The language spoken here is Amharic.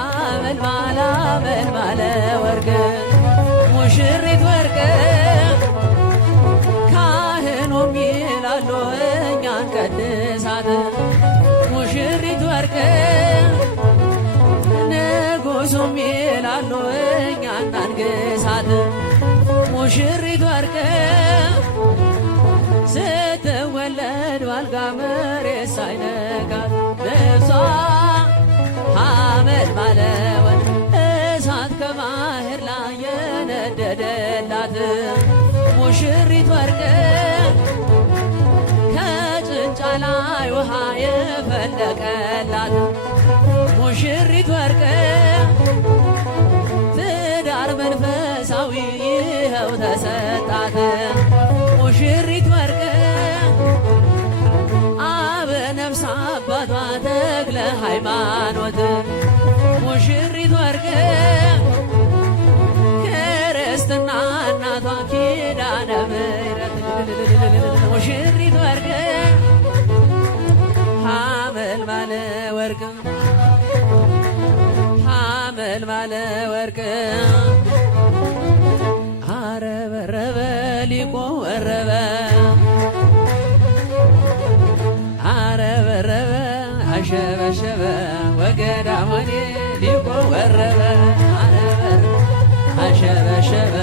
አመልማለ ወርቅ ሙሽሪት ወርቅ ካህኑም ይላሉ እኛን ቀድሳት ሙሽሪት ወርቅ ንጉሱም ይላሉ እኛን አንግሳት ሙሽሪት ወርቅ ስትወለድ ባልጋ መሬት ሳይነካት ልብሷ አመልማለ ወርቅ እሳት ከባህር ላይ የነደደላት ሙሽሪት ወርቅ ከጭንጫ ላይ ውሃ የፈለቀላት ሙሽሪት ወርቅ ትዳር መንፈሳዊ ይኸው ተሰጣት ሙሽሪት ወርቅ አበ ነፍስ አባቷ ተክለ ሃይማኖት ሙሽሪት ወርቅ ክርስትና እናቷ ኪዳነ ምሕረት ሙሽሪት ወርቅ ሐመልማለ ወርቅ ሐመልማለ ወርቅ አረበረበ ሊቆ ወረበ አረበረበ አሸበሸበ ወገዳሞኔ ሊቆ ወረበ አረበረበ አሸበሸበ